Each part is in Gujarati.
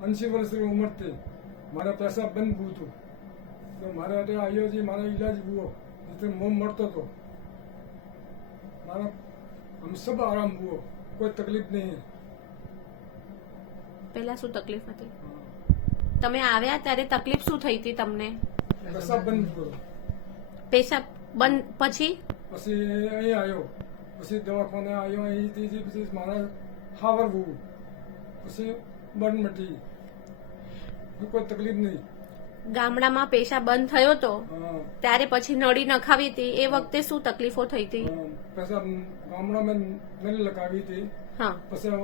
80 વર્ષની ઉંમર थी મારા પૈસા બંધ हुआ तो મારે અટે આવ્યો છે મારો ઈલાજ हुआ जितने मुंह मरतो तो मारा हम सब आराम हुआ कोई तकलीफ नहीं है પહેલા શું તકલીફ હતી? તમે આવ્યા ત્યારે તકલીફ શું થઈ હતી તમને? પેશાબ બંધ કરો પેશાબ બંધ પછી પછી અહીં આવ્યો પછી દવાખાને આવ્યો અહીંથી પછી મારા હાવર હોવું પછી બંધ મટી કોઈ તકલીફ નહીં. ગામડામાં પેશાબ બંધ થયો તો હા ત્યારે પછી નળી નખાવી હતી એ વખતે શું તકલીફો થઈ હતી? પેશાબ ગામડામાં નળી લગાવી હતી હા પછી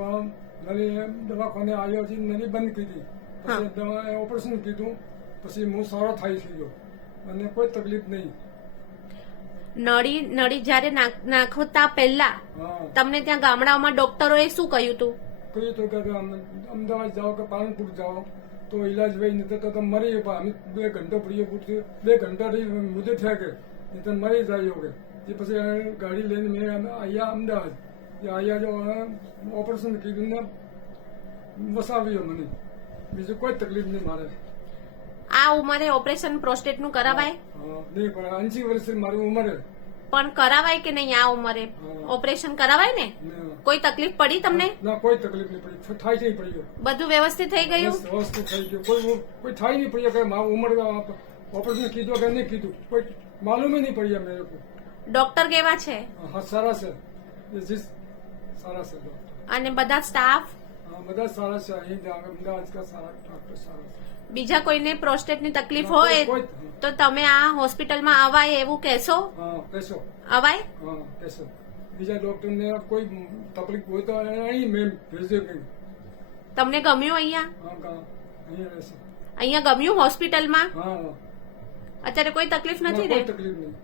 નળી દવાખાને આવ્યો છે નળી બંધ કીધી હા. પછી દવા ઓપરેશન કીધું પછી હું સારો થઈ ગયો અને કોઈ તકલીફ નહીં. નળી જયારે નાખતા પહેલા હા તમને ત્યાં ગામડાઓમાં ડોક્ટરોએ શું કહ્યું હતું? કહ્યું તો કે અમદાવાદ જાઓ કે પાલનપુર જાઓ તો इलाज वही नहीं तो तुम मरी हम 2 घंटा पड़ी पूछते 2 घंटा रही मुझे थे के नहीं तो मरी जाइए ये પછી ગાડી લઈને મેં અહીંયા અમદાવાદ અહીંયા જો ઓપરેશન કીધું ને વસાવ્યો મને બીજું કોઈ તકલીફ નહીં મારે. આ ઉંમરે ઓપરેશન પ્રોસ્ટેટ નું કરાવાય? નહીં પણ 80 વર્ષની મારી ઉંમર પણ કરાવાય કે નહીં? આ ઉંમરે ઓપરેશન કરાવાય ને? કોઈ તકલીફ પડી તમને? ના કોઈ તકલીફ નહીં પડી થાય નહીં પડ્યો બધું વ્યવસ્થિત થઈ ગયું? વ્યવસ્થિત થઈ ગયું કોઈ થાય નહીં પડ્યો કે મારી ઉંમર ઓપરેશન કીધું કે નહીં કીધું કોઈ માલુમ નહીં પડ્યા મેરે કો. ડોક્ટર કેવા છે? હા સારા છે સારા છે ડોક્ટર અને બધા સ્ટાફ બધા સારા છે અહીં અમદાવાદ કા સારા ડોક્ટર સારા છે. બીજા કોઈને પ્રોસ્ટેટની તકલીફ ના, હોય કોઈ- તો તમે આ હોસ્પિટલમાં અવાય એવું કહેશો? હા કહેશો અવાય? હા કહેશો બીજા ડોક્ટરને કોઈ તકલીફ હોય તો અહીં મેમ ભેજજો કે તમને ગમ્યું અહીંયા? હા અહીંયા રહેશે. અહીંયા ગમ્યું હોસ્પિટલમાં? હા અત્યારે કોઈ તકલીફ નથી કોઈ ને? તકલીફ નહીં.